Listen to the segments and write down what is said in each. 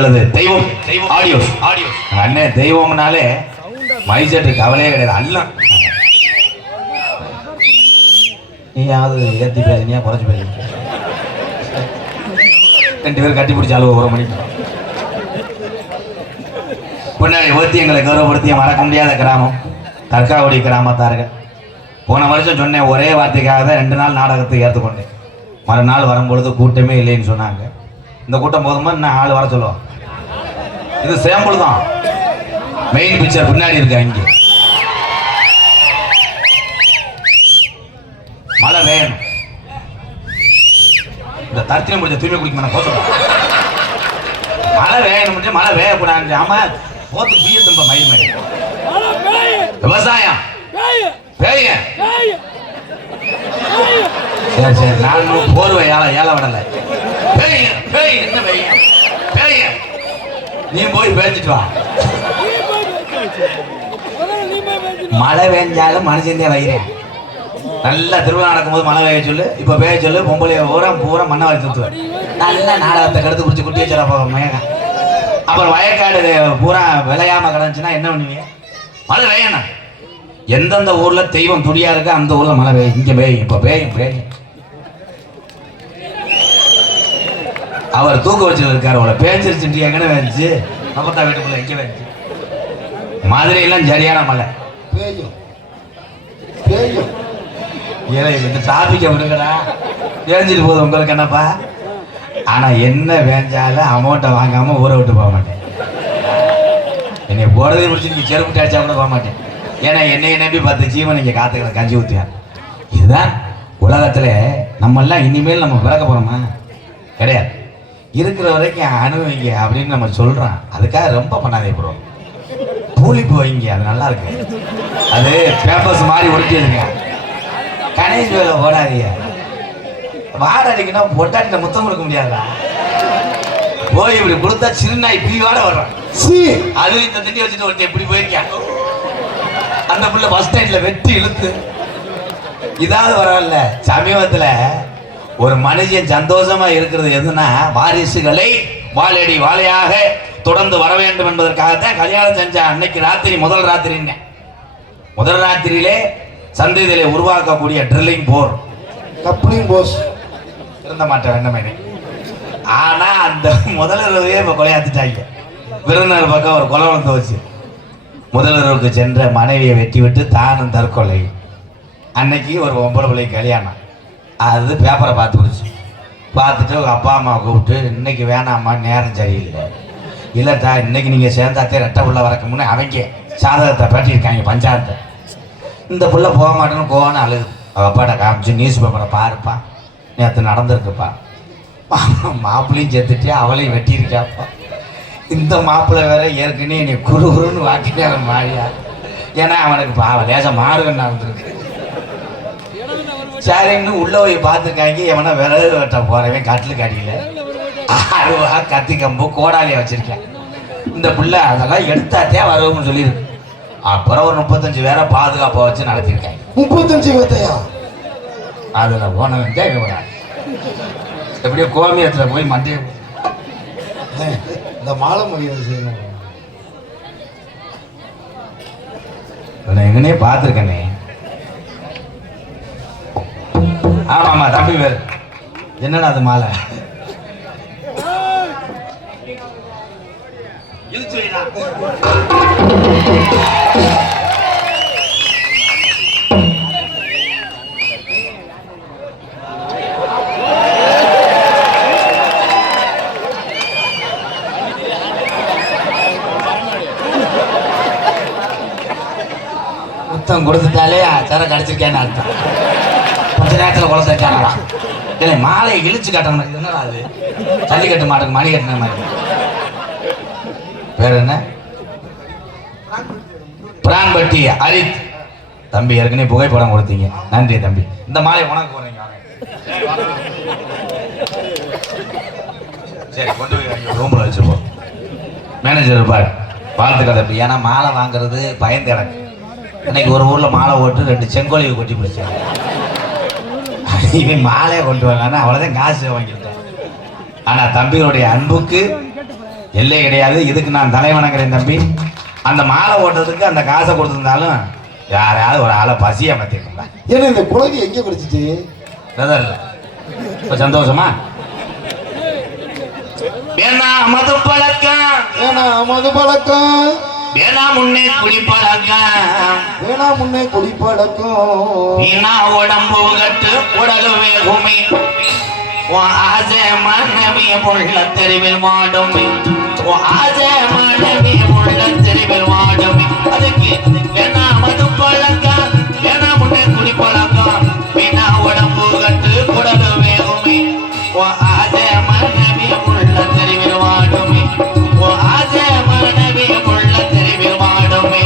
எங்களது தெய்வம் ஆடியோஸ் அண்ணன் தெய்வம்னாலே மைசெட்டு கவலையே கிடையாது. அல்ல நீயாவது ஏற்றி பேசுனியா குறைச்சி பேசுறீங்க? 2 பேரும் கட்டி பிடிச்ச அளவு 1 மணிக்கு பின்னாடி ஓத்தி எங்களை கௌரவப்படுத்திய மறக்க முடியாத கிராமம் தற்காவடி கிராமத்தார்கள். போன வருஷம் சொன்னேன், ஒரே வார்த்தைக்காக தான் 2 நாள் நாடகத்தை ஏற்றுக்கொண்டேன். மறுநாள் வரும்பொழுது கூட்டமே இல்லைன்னு சொன்னாங்க. இந்த கூட்டம் போதுமா இன்னும் ஆள் வர சொல்லுவோம். இது சேம்பிள் தான், மெயின் பிக்சர் பின்னாடி இருக்கு. அங்கே மழை வேணும். இந்த தரத்திலும் முடிஞ்ச தூய்மை குடிக்க போச்சு. மழை வேணும், மழை வேகக்கூடாது. ஆமா போத்து பிய தும்ப மயில் மேலே விவசாயம் பேய. சரி சரி, நான் போர்வை ஏழை விடலை. என்ன பேய நீ போய் பேசிட்டு வா. மழை பெஞ்சாலும் மனுஷந்தே வைகிறேன். நல்லா திருவிழா நடக்கும்போது மழை பெய்ய சொல்லு, இப்போ பெய்ய சொல்லு. பொம்பளைய பூரா மண்ணை வச்சு சுற்றுவேன். நல்லா நாடகத்தை கடுத்து குடிச்சு குட்டியை சொல்ல மயக்கம். அப்புறம் வயக்காடு பூரா விளையாம கிடந்துச்சுன்னா என்ன பண்ணுவீங்க? மழை பெய்யணும். எந்தெந்த ஊர்ல தெய்வம் துடியா இருக்கா அந்த ஊர்ல மழை பெய்யும். இங்க பெய்யும், இப்போ பெய்யும். அவர் தூக்க வச்சுட்டு இருக்காரு. அவளை பேஞ்சிருச்சு எங்கன்னு வேணுச்சு. அப்பத்தா வீட்டுக்குள்ள எங்க வேணுச்சு. மதுரையெல்லாம் சரியான மழை பெய்யும். இந்த டிராபிக்கை விடுங்கடா, பேஞ்சிட்டு போகுது உங்களுக்கு என்னப்பா. ஆனா என்ன வேஞ்சாலும் அமௌண்ட்டை வாங்காம ஊரை விட்டு போக மாட்டேன். என்னை போறதை முடிச்சு நீங்க செருப்பு அடிச்சா கூட போக மாட்டேன். ஏன்னா என்னைய நம்பி 10 ஜீவன் இங்க காத்துக்கிற கஞ்சி ஊத்தியார். இதுதான் உலகத்துல நம்ம எல்லாம் இனிமேல் நம்ம பிறக்க போறோமா? கிடையாது. இருக்கிற வரைக்கும் அனுபவிங்க அப்படின்னு நம்ம சொல்றோம். அதுக்காக ரொம்ப பண்ணாதே ப்ரோ. கூலி போய்ங்க, அது நல்லா இருக்கு. அது பேப்பர்ஸ் மாதிரி ஒட்டிடுங்க. கணேஷ் வேலை ஓடாதீங்க. வாடகைக்குன்னா பொட்டாட்டில முத்தம் கொடுக்க முடியாதா? போய் இப்படி கொடுத்தா சிறுநாய் பிரிவாட வர்றான். அது இந்த திண்டி வச்சுட்டு ஒருத்தர் இப்படி போயிருக்கேன். அந்த புள்ள பஸ் ஸ்டாண்ட்ல வெட்டி இழுத்து இதாவது வரல. சமீபத்துல ஒரு மனுஷன் சந்தோஷமா இருக்கிறது எதுனா, வாரிசுகளை வாழடி வாழையாக தொடர்ந்து வர வேண்டும் என்பதற்காகத்தான் கல்யாணம் செஞ்ச அன்னைக்கு ராத்திரி முதல் ராத்திரியிலே சந்தையிலே உருவாக்கக்கூடிய ட்ரில்லிங் போர் கப்ளிங் போஸ் இருந்த மாட்டேன் வேண்டமே. ஆனா அந்த முதலிரவையே இப்ப கொலையாத்திட்டாங்க. விருந்தினர் பக்கம் ஒரு கொலை வந்து வச்சு முதலிரவுக்கு சென்ற மனைவியை வெட்டி விட்டு தானும் தற்கொலை. அன்னைக்கு ஒரு 9 பிள்ளைக்கு கல்யாணம். அது பேப்பரை பார்த்துட்டு அப்பா அம்மா கூப்பிட்டு, இன்னைக்கு வேணாம்மா நேரம் சரியில்லை. இல்லைட்டா இன்னைக்கு நீங்கள் சேர்ந்தாத்தே ரெட்டை புள்ள வரக்கும்னு அவங்க சாதகத்தை பற்றியிருக்காங்க பஞ்சாயத்தை. இந்த புள்ள போக மாட்டேன்னு கோவன்னு அழுது. அவள் அப்பாட்ட காமிச்சு, நியூஸ் பேப்பரை பாருப்பா, நேற்று நடந்திருக்குப்பா, மாப்பிள்ளையும் செத்துட்டியா, அவளையும் வெட்டியிருக்காப்பா. இந்த மாப்பிள்ளை வேற ஏற்கனவே நீ குறுகுறுன்னு வாக்கிட்டே அவன் மாறியா. ஏன்னா அவனுக்கு லேசம் மாறுன்னு வந்துருக்கு. சரின்னு உள்ள போய் பார்த்துருக்காங்க. எவனா விறகு வெட்ட போறவன் கட்டிலுக்கு அடியில் அருவா கத்தி கம்பு கோடாலியை வச்சிருக்கேன். இந்த பிள்ளை அதெல்லாம் எடுத்தாத்தே வருவோம்னு சொல்லியிருக்கு. அப்புறம் ஒரு 35 பேரை பாதுகாப்பை வச்சு நடத்திருக்காங்க. 35 பேர்த்தையா? அதில் போனவன் கேட்க எப்படியோ கோமியத்தில் போய் மண்டிய இந்த மாலை மரியாதை செய்யணும். எங்கனே பார்த்துருக்கனே. ஆமாம்மா தம்பி வேறு என்னடா அது மாலை முத்தம் கொடுத்துட்டாலே சரக்கு அடிச்சிருக்கேன்னு அர்த்தம். கொஞ்ச நேரத்தில் குளத்தை கேட்கலாம். இல்லை மாலையை இழிச்சு காட்டணும். இது என்னடா அது? ஜல்லிக்கட்டு மாட்டுக்கு மணி கட்டின மாதிரி. வேற என்ன? பிரான்பட்டி அரித் தம்பி ஏற்கனவே புகைப்படம் கொடுத்தீங்க, நன்றி தம்பி. இந்த மாலை உனக்கு போறீங்க. சரி கொண்டு போய் ரூம்ல வச்சுப்போம். மேனேஜர் இருப்பார், வாழ்த்துக்கள் தம்பி. ஏன்னா மாலை வாங்குறது பயந்து எனக்கு. இன்னைக்கு ஒரு ஊர்ல மாலை ஓட்டு 2 செங்கோலியை கொட்டி பிடிச்சாங்க. இவன் மாலையை கொண்டு வரலான்னா அவ்வளோதான் காசு வாங்கிட்டேன். ஆனால் தம்பிகளுடைய அன்புக்கு எல்லை கிடையாது. இதுக்கு நான் தலை வணங்குறேன் தம்பி. அந்த மாலை ஓட்டுறதுக்கு அந்த காசை கொடுத்துருந்தாலும் யாரையாவது ஒரு ஆளை பசியா மாத்திருக்கா. ஏன்னா இந்த குழந்தை எங்க குடிச்சிச்சு இல்லை இப்போ சந்தோஷமா? வேணா மது பழக்கம், வேணா மது பழக்கம், வேணா முன்னே குடிப்பழக்கம், வேணா முன்னே குடிப்பழக்கம், வீணா உடம்பு கட்டு உடல் வேகுமே, ஆசை மனைவி உள்ள தெருவில் மாடுமே, ஆசை மனைவி உள்ள தெருவில் மாடுமே. அதுக்கு வேணா மது பழக்கம், வேணா முன்னே குடிப்பழக்கம், வீணா உடம்பு கட்டு உடல் வேகுமே, ஆசை மனைவி உள்ள தெருவில் மாடுமே, ஆசை மனைவி உள்ள தெருவில் மாடுமே.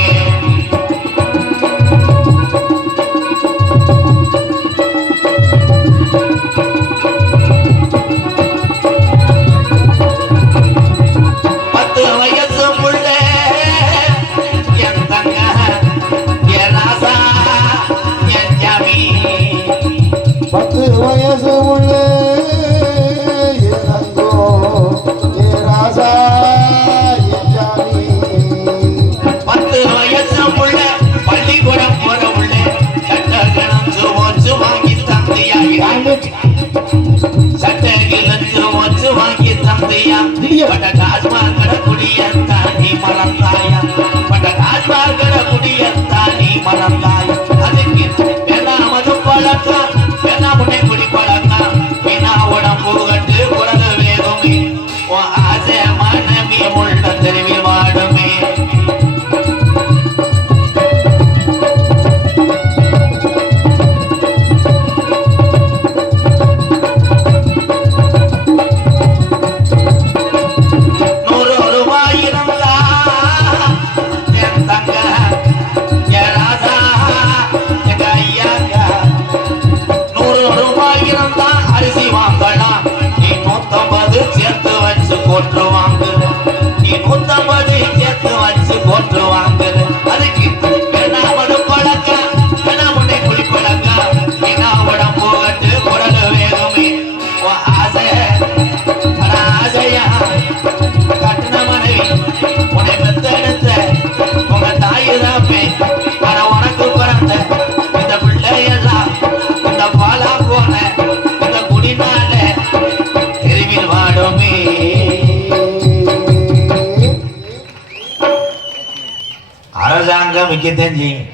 அரசாங்கம் விற்கத்தான் செய்யும்.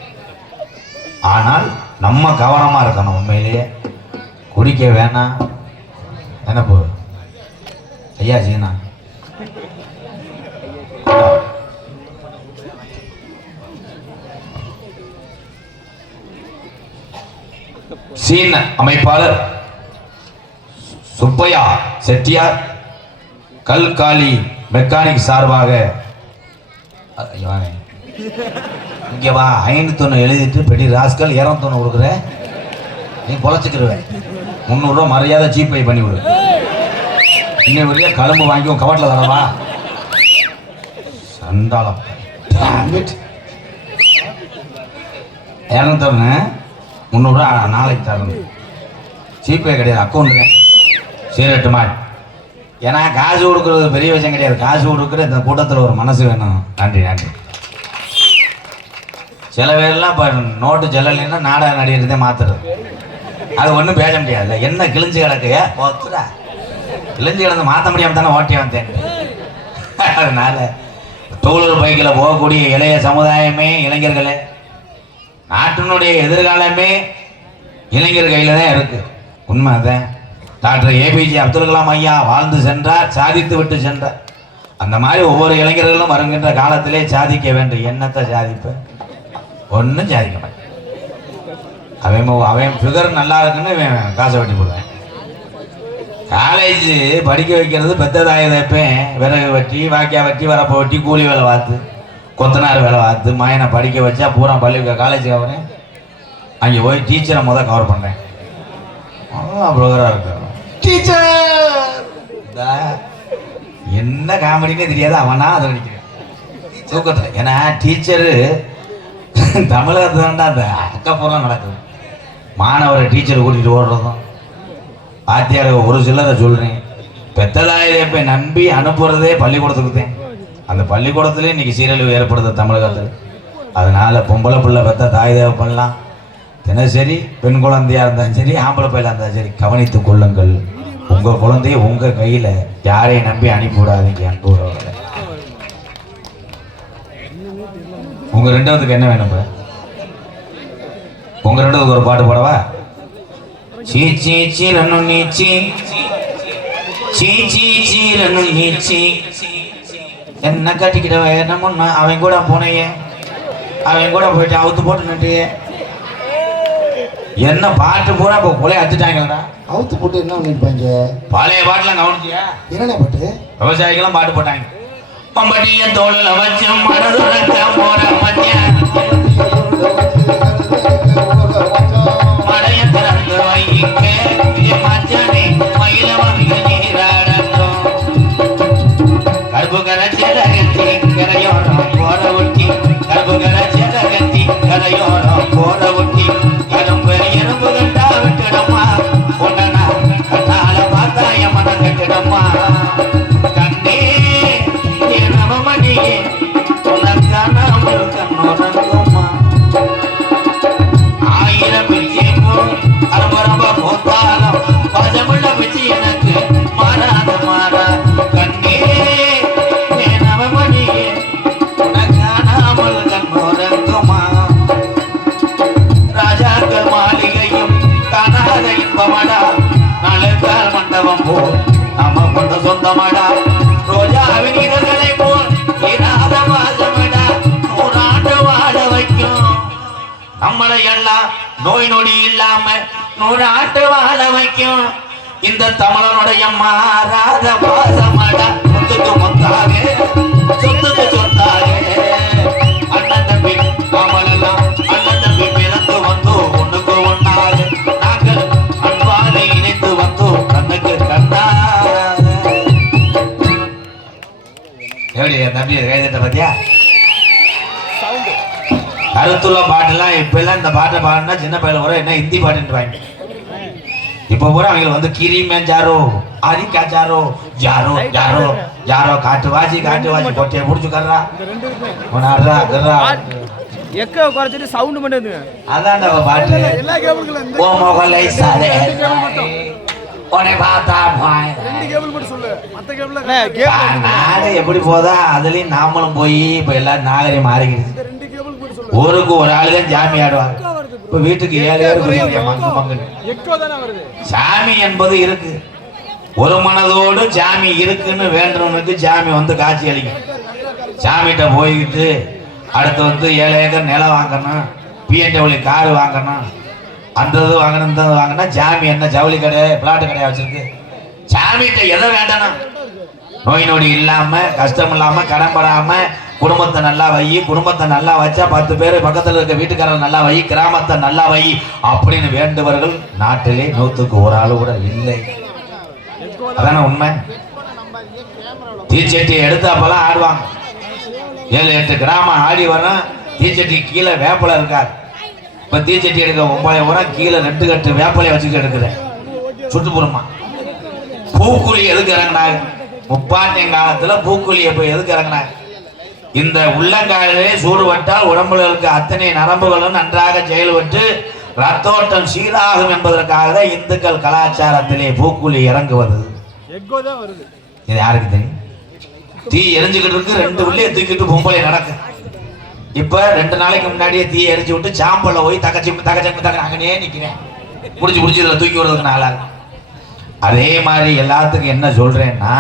ஆனால் நம்ம கவனமா இருக்கணும். உண்மையிலேயே குடிக்க வேணாம். என்ன போ ஐயா சீனா சீன அமைப்பாளர் சுப்பையா செட்டியார் கல்காலி மெக்கானிக் சார்பாக இங்கே வா 501 எழுதிட்டு பெட்டி ராஸ்கல் 201 கொடுக்குற நீ பொழைச்சிக்கிருவேன். 300 ரூபா மரியாதை ஜிபே பண்ணி விடு. இன்னும் வரையா கலம்பு வாங்கி உன் கவட்டில் தரவா சண்டாளம் 201 300 ரூபா நாளைக்கு தரணும். ஜிபே கிடையாது, அக்கௌண்ட்டுங்க. சீரட்டுமா? ஏன்னா காசு கொடுக்குறது பெரிய விஷயம் கிடையாது. காசு கொடுக்குற இந்த கூட்டத்தில் ஒரு மனசு வேணும். நன்றி நன்றி. சில பேர்லாம் இப்போ நோட்டு செல்லலைன்னா நாடக நடிகர்தே மாத்துறது. அது ஒன்றும் பேச முடியாதுல்ல. என்ன கிழிஞ்சு கிடக்கைய போத்துடா கிழிஞ்சு கிடந்து மாற்ற முடியாமல் தானே ஓட்டி வந்தேன். அதனால டூலர் பைக்கில் போகக்கூடிய இளைய சமுதாயமே, இளைஞர்களே, நாட்டினுடைய எதிர்காலமே இளைஞர் கையில் தான் இருக்குது. உண்மை தான். டாக்டர் ஏபிஜே அப்துல் கலாம் ஐயா வாழ்ந்து சென்றார், சாதித்து விட்டு சென்றார். அந்த மாதிரி ஒவ்வொரு இளைஞர்களும் வருகின்ற காலத்திலே சாதிக்க வேண்டும். என்னத்தை சாதிப்பேன்? ஒன்றும் சாதிக்க மாட்டேன். அவன் ஃபிகர் நல்லா இருக்குன்னு காசை வெட்டி போடுவேன். காலேஜ் படிக்க வைக்கிறது பெத்ததாய தைப்பேன். விறகு வெட்டி, வாக்கியா வெட்டி, வரப்போ வெட்டி, கூலி வேலை பார்த்து, கொத்தனார் வேலை பார்த்து மாயனை படிக்க வச்சா பூரா பள்ளி காலேஜ் கவரேன். அங்கே போய் டீச்சரை கவர் பண்ணுறேன். ப்ரோகராக இருக்கிறோம் டீச்சர். என்ன காமெடினே தெரியாது. அவனா அதை நடிக்கிறேன் தூக்கத்தில். ஏன்னா டீச்சரு தமிழகத்துல தான்டா அந்த அக்கப்புறம் நடக்குது. மாணவரை டீச்சர் கூட்டிகிட்டு ஓடுறதும், வாத்தியார ஒரு சிலரை சொல்கிறேன், பெத்ததாயை போய் நம்பி அனுப்புறதே பள்ளிக்கூடத்துக்கு தான். அந்த பள்ளிக்கூடத்துலேயும் இன்னைக்கு சீரழிவு ஏற்படுது தமிழகத்தில். அதனால பொம்பளை பிள்ளை பெத்த தாய் தேவை பண்ணலாம். தினசரி பெண் குழந்தையா இருந்தாலும் சரி, ஆம்பளை பையலாக இருந்தாலும் சரி, கவனித்துக் கொள்ளுங்கள். உங்க குழந்தைய உங்க கையில யாரையும் நம்பி அனுப்பி விடாதீங்க. அன்பு உறவுகளே, உங்க ரெண்டாவதுக்கு என்ன வேணும்? உங்க ரெண்டாவதுக்கு ஒரு பாட்டு போடவா? சீ சீ சீரனு நீச்சி, சீ சீ சீரனு நீச்சி, என்ன கட்டிக்கிட்டவ என்ன பண்ண? அவன் கூட போனையே, அவன் கூட போயிட்டு அவுத்து போட்டு நட்டு என்ன பாட்டு பூரா இப்போ கொலையை அத்துட்டாங்களா? அவுத்து போட்டு என்ன பண்ணிருப்பாங்க? பழைய பாட்டுலாம் கவனிச்சியா? என்னென்ன பாட்டு? விவசாயிகளாம் பாட்டு போட்டாங்க. பம்பட்டிய தோளில் வச்சு மனதுறக்க போற மத்தியம் மடைய திறந்து வைக்க மச்சானே மயில வந்து நீராடட்டும். கருப்பு கரைச்சல கட்டி கரையோரம் போற ஒட்டி, கருப்பு கரைச்சல கட்டி கரையோரம் போற ஒட்டி, எறும்பு எறும்பு கண்டா விட்டுடமா, உடனா கட்டால பார்த்தா எமன கட்டிடமா. கண்ணே மணியே உனக்கான ஒரு கண்ணோரங்குமா, ஆயிரம் பிச்சைப்போ அரபரப போத்தாரம் பஜமுள்ள பிச்சு எனக்கு மாறாத மாறா. கண்ணே நவ மணியே உனக்கானாமல் கண்ணோரங்குமா. ராஜாக்கள் மாளிகையும் காணாத இன்பமடா, நாளுக்கால் மண்டபம் போல் நாம கொண்ட சொந்தமடா. ரோஜாவின் இதழ்களை போல் இராத வாசமடா, 100 ஆண்டு வாழ வைக்கும் நம்மளை எல்லாம் நோய் நொடி இல்லாம 100 ஆண்டு வாழ வைக்கும் இந்த தமிழனுடைய மாறாத வாசமடா. முத்துக்கு முத்தாக சொத்துக்கு சொத்தாக அண்ணன் தம்பி நாமளெல்லாம் அண்ணன் தம்பி பிறந்து வந்தோ ஒண்ணுக்கு ஒண்ணாக, நாங்கள் அன்பாக இணைந்து வந்தோ கண்ணுக்கு கண்ணா. எப்படி என் தம்பி கைதட்ட பத்தியா? கருத்துள்ள பாட்டுலாம் இப்ப எல்லாம் இந்த பாட்டை பாடினா சின்ன பையன் கூட என்ன ஹிந்தி பாட்டுன்னு வாங்க. இப்ப கூட அவங்க வந்து கிரி மே ஜாரோ ஆரி கா ஜாரோ ஜாரோ ஜாரோ ஜாரோ காட்டுவாசி காட்டுவாசி பொட்டியை புடிச்சுக்கறா உனாரா கறா எக்கோ குறைச்சிட்டு சவுண்ட் பண்ணுது. அதான்டா பாட்டு. எல்லா கேபிள்களும் ஓ மொகலை சாலே உன்னை பார்த்தா பாய் ரெண்டு கேபிள் மட்டும் சொல்லு, மத்த கேபிள் நாடு எப்படி போதா அதுலயும் நாமளும் போய் இப்ப எல்லாரும் நாகரிகம் மாறிக்கிடுச்சு. ரெண்டு கேபிள் மட்டும் சொல்லு. ஊருக்கு ஒரு ஆளு தான் ஜாமி ஆடுவாங்க. இப்ப வீட்டுக்கு 7 பேர் மங்கு மங்கு. எக்கோ தானே வருது. சாமி என்பது இருக்கு, ஒரு மனதோடு சாமி இருக்குன்னு வேண்டவனுக்கு சாமி வந்து காட்சி அளிக்கும். சாமிகிட்ட போய்கிட்டு அடுத்து வந்து 7 ஏக்கர் நிலம் வாங்கணும், BMW காரு வாங்கணும், அந்த இது வாங்கணும் இந்த இது வாங்கினா சாமி என்ன ஜவுளி கடை பிளாட்டு கடையா வச்சிருக்கு? சாமிகிட்ட எதை வேண்டணும்? நோய் நொடி இல்லாம கஷ்டம் இல்லாம கடன் படாம குடும்பத்தை நல்லா வை, குடும்பத்தை நல்லா வச்சா 10 பேர் பக்கத்தில் இருக்க வீட்டுக்காரர்கள் நல்லா வை, கிராமத்தை நல்லா வை அப்படின்னு வேண்டுவர்கள் நாட்டிலே 100க்கு 1 ஆளு கூட இல்லை. அதான உண்மை. தீச்சட்டி எடுத்து அப்பெல்லாம் ஆடுவாங்க. 7-8 கிராமம் ஆடி வரும். தீச்சட்டி கீழே வேப்பலை இருக்காது. இப்ப தீச்சட்டி எடுக்க 9 உரம் கீழே 2 கட்டு வேப்பலையை வச்சுக்கிட்டு எடுக்கிறேன் சுற்றுப்புறமா. பூக்குழி எதுக்கு இறங்கினாங்க? முப்பாட்டின் காலத்துல பூக்குழியை போய் எதுக்கு இறங்கினாங்க? இந்த உள்ளங்காலிலே சூடு பட்டால் உடம்புல இருக்க அத்தனை நரம்புகளும் நன்றாக செயல்பட்டு ரத்தோட்டம் சீராகும் என்பதற்காக இந்துக்கள் கலாச்சாரத்திலே பூக்குழி இறங்குவது. இது யாருக்கு தெரியும்? தீ எரிஞ்சுக்கிட்டு இருக்கு, 2 உள்ளே தூக்கிட்டு பொம்பளை நடக்கு. இப்ப 2 நாளைக்கு முன்னாடியே தீ எரிஞ்சு விட்டு சாம்பல்ல போய் தகச்சி அங்கனே நிக்கிறேன், புடிச்சு இதுல தூக்கி விடுறதுக்கு நாளாக. அதே மாதிரி எல்லாத்துக்கும் என்ன சொல்றேன்னா,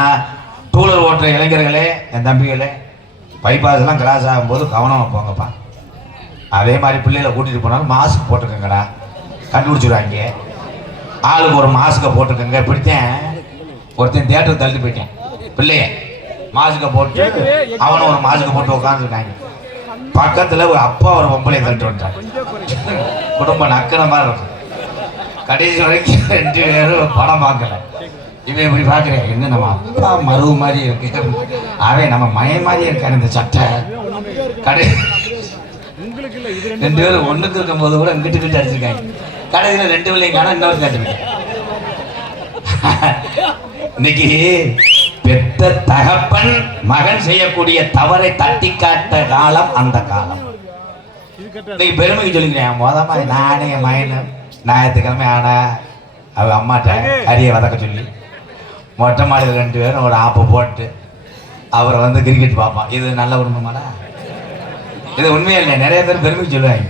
டூலர் ஓட்டுற இளைஞர்களே, என் தம்பிகளே, பைபாஸ் எல்லாம் கிராஸ் ஆகும்போது கவனமா போங்கப்பா. அதே மாதிரி பிள்ளைகளை கூட்டிட்டு போனாலும் மாஸ்க் போட்டுக்கங்கடா, கண்டுபிடிச்சிடுவாங்க. ஆளுக்கு ஒரு மாஸ்கை போட்டுக்கங்க. இப்படித்தான் ஒருத்தன் தியேட்டருக்கு தள்ளிட்டு போயிட்டேன், பிள்ளைய மாஸ்கை போட்டு அவனும் ஒரு மாஸ்கை போட்டு உட்காந்துருக்காங்க. பக்கத்துல ஒரு அப்பா ஒரு பொம்பளையை தள்ளிட்டு வந்துட்டாங்க. குடும்பம் நக்கிற மாதிரி இருக்கும். கடைசி வரைக்கும் 2 பேரும் படம் பார்க்கல. இவன் இப்படி பார்க்குறேன், என்ன நம்ம அப்பா மருவு மாதிரி இருக்கு, அவன் நம்ம மயம் மாதிரி இருக்காரு இந்த சட்டை. கடைசி 2 பேரும் ஒண்ணுக்கு இருக்கும் போது கூட இங்கிட்டு கிட்ட அடிச்சிருக்காங்க. கடைசியில் 2 பிள்ளைங்க காண இன்னொரு கேட்டுருக்கேன். இன்னைக்கு பெத்த தகப்பன் மகன் செய்யக்கூடிய தவறை தட்டி காட்ட காலம் அந்த காலம். இன்னைக்கு பெருமைக்கு சொல்லிக்கிறேன். மொதமா நானே என் மகன் ஞாயிற்றுக்கிழமை ஆனா அவ அம்மாட்ட கறியை வதக்க சொல்லி மொட்டை மாடியில் 2 பேரும் ஒரு ஆப்பை போட்டு அவரை வந்து கிரிக்கெட் பார்ப்பான். இது நல்ல குடும்பமாடா? இது உண்மையே இல்லை. நிறைய பேர் பெருமைக்கு சொல்லுவாங்க.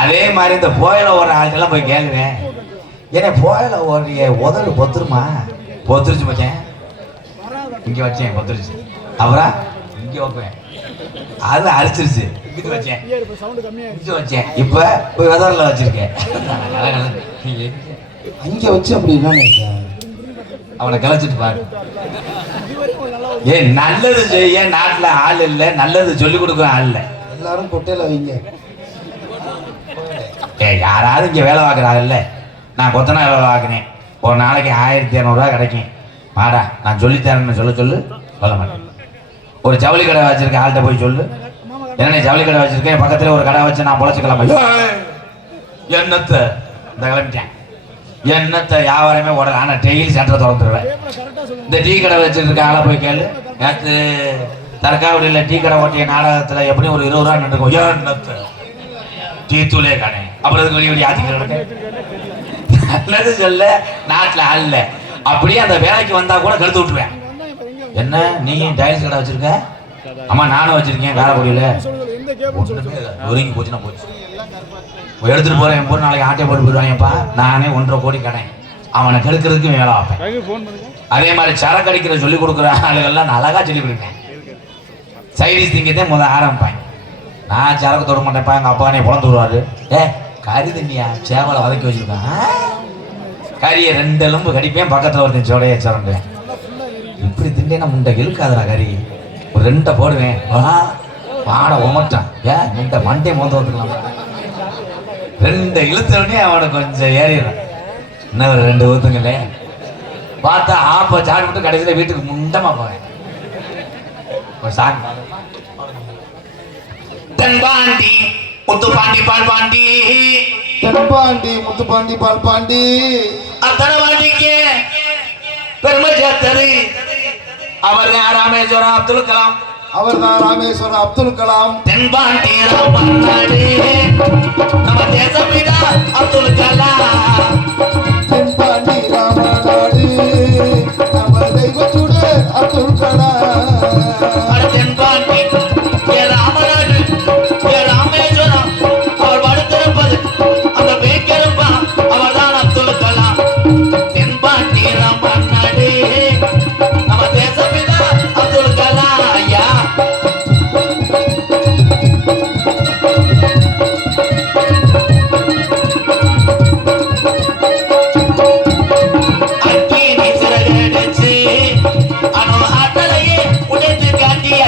அதே மாதிரி இந்த போயில ஓடுற ஆள்கிட்டலாம் போய் கேளுவேன், ஏன்னா போயில ஓடுறிய உதடு பொத்துருமா? பொத்துருச்சு மச்சேன், இங்கே வச்சேன் பொத்துருச்சு. அப்புறம் இங்கே வைப்பேன், அது அரிச்சிருச்சு, இங்கே வச்சேன், இங்கே வச்சேன், இப்போ போய் உதரில் வச்சிருக்கேன். அங்கே வச்சு அப்படி என்ன அவனை கிளச்சிட்டு பாரு. ஏன் நல்லது செய்ய நாட்டில் ஆள் இல்லை, நல்லது சொல்லி கொடுக்குற ஆள் இல்லை. எல்லாரும் கொட்டையில வைங்க. யாராவது இங்கே வேலை பார்க்குறாங்கல்ல, நான் கொத்தனா வேலை பார்க்குறேன், ஒரு நாளைக்கு 1200 ரூபா கிடைக்கும், வாடா நான் சொல்லித்தரேன்னு சொல்ல மாட்டேன். ஒரு ஜவுளி கடை வச்சிருக்கேன், ஆள்கிட்ட போய் சொல்லு, என்ன ஜவுளி கடை வச்சிருக்கேன், பக்கத்தில் ஒரு கடை வச்சு நான் பொழைச்சிக்கலாமா? என்னத்தை இந்த கிளம்பிட்டேன், என்னத்தை வியாபாரமே ஓடல. ஆனால் டெய்லி சென்டரை திறந்துருவேன். இந்த டீ கடை வச்சுருக்க ஆளை போய் கேளு, நேற்று தற்காவலியில் டீ கடை ஓட்டிய நாடகத்தில் எப்படியும் ஒரு 20 ரூபா நின்றுக்கும். என்னத்தை டீ தூளே கடை, அப்புறம் இதுக்கு வெளியே ஆத்திக்க நல்லது சொல்ல நாட்டில் ஆள். அப்படியே அந்த வேலைக்கு வந்தா கூட கருத்து விட்டுருவேன். என்ன நீ டைல்ஸ் கடை வச்சிருக்க? ஆமா நானும் வச்சிருக்கேன் காரைக்குடியில. ஒருங்கி போச்சுன்னா போச்சு, எடுத்துட்டு போறேன். என் பொண்ணு நாளைக்கு ஆட்டை போட்டு போயிடுவாங்கப்பா. நானே 1.5 கோடி கடை, அவனை கெடுக்கிறதுக்கு வேலை வைப்பேன். அதே மாதிரி சரக்கு அடிக்கிற சொல்லி கொடுக்குற ஆளுகள்லாம் நான் அழகா சொல்லி கொடுப்பேன். சைடிஸ் திங்கத்தே முதல் ஆரம்பிப்பாங்க. நான் சரக்கு தொட மாட்டேன்ப்பா, எங்கள் அப்பானே புலந்து விடுவாரு. கறி தண்ணியா சேவலை வதக்கி வச்சிருக்கேன், கறியை 2 எலும்பு கடிப்பேன், பக்கத்தில் ஒருத்தன் சோடையை சுரண்டுவேன். இப்படி திண்டேன்னா முண்டை இழுக்காதரா, கறி ஒரு 2 போடுவேன், வாட உமட்டான். முண்டை மண்டே மோந்து வந்துக்கலாம். 2 இழுத்தோடனே அவனை கொஞ்சம் ஏறிடுறான். இன்னும் ஒரு 2 ஊத்துங்களே பார்த்தா ஆப்ப சாடி விட்டு கடைசியில் வீட்டுக்கு முண்டமா போவேன். ஒரு சாங் தென்பாண்டி முத்துப்பாண்டி பால்பாண்டி, தென்பாண்டி முத்துப்பாண்டி பால்பாண்டி, அத்தனை பாண்டிக்கு பெருமை சேர்த்தது அவர் தான் ராமேஸ்வரம் அப்துல் கலாம். அவர் தான் ராமேஸ்வரம் அப்துல் கலாம். தென்பாண்டி ராமநாடு நம்ம தேசப்பிதா அப்துல் கலாம். தென்பாண்டி ராமநாடு நம்ம தெய்வச்சுட அப்துல் கலாம். தென்பாண்டி ராமநாடு ராமேஸ்வரம் அவர் படுத்திருப்பது அந்த பேக்கிருப்பா அவர் தான் அப்துல் கலாம். தென்பாண்டி ராமநாடு நம்ம தேசப்பிதா அப்துல் கலாம். ஐயா அக்கி சிறகடிச்சு அணு ஆட்டலையே உடைத்து காட்டிய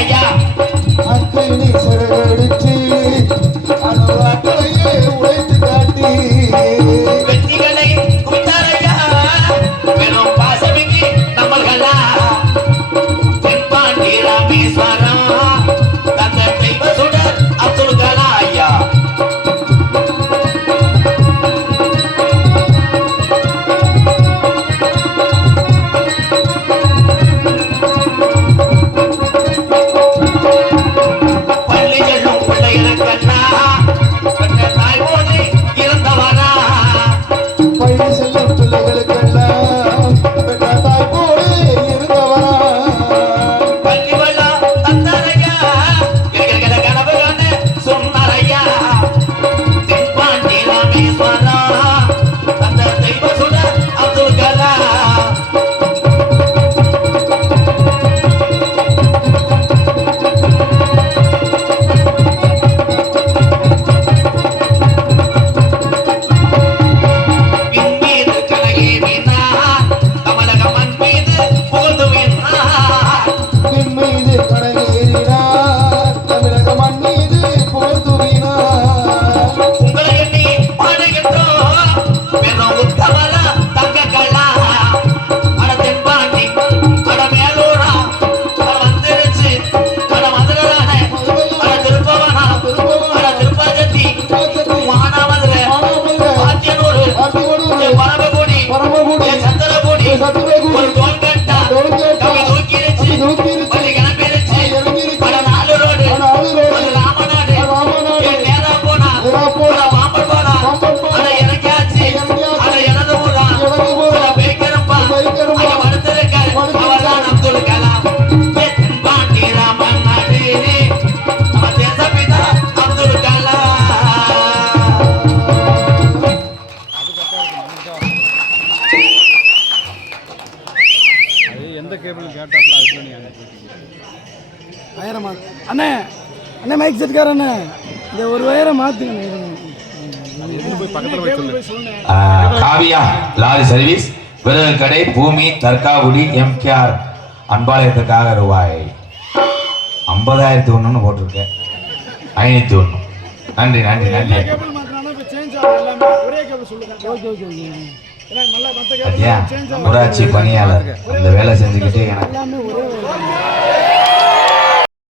வயரை மாத்து அண்ணே அண்ணே மைக் செட்கார அண்ணே இந்த ஒரு வயரை மாத்துங்க காவியா லாரி சர்வீஸ் விறகு கடை பூமி தர்காகுடி எம்கேஆர் அன்பாலயத்துக்காக ரூபாய் 50,001 போட்டிருக்கேன் 501. நன்றி நன்றி நன்றி. கேபிள் மாத்தினா இப்ப சேஞ்ச் ஆகும் எல்லாமே ஒரே கேபிள் சொல்லுங்க. Okay okay okay. ஏன்னா நல்ல மத்த ஐயா கேபிள் சேஞ்ச் ஆகும். ஊராட்சி பணியாளர் அந்த வேலை செஞ்சுக்கிட்டே எனக்கு எல்லாமே ஒரே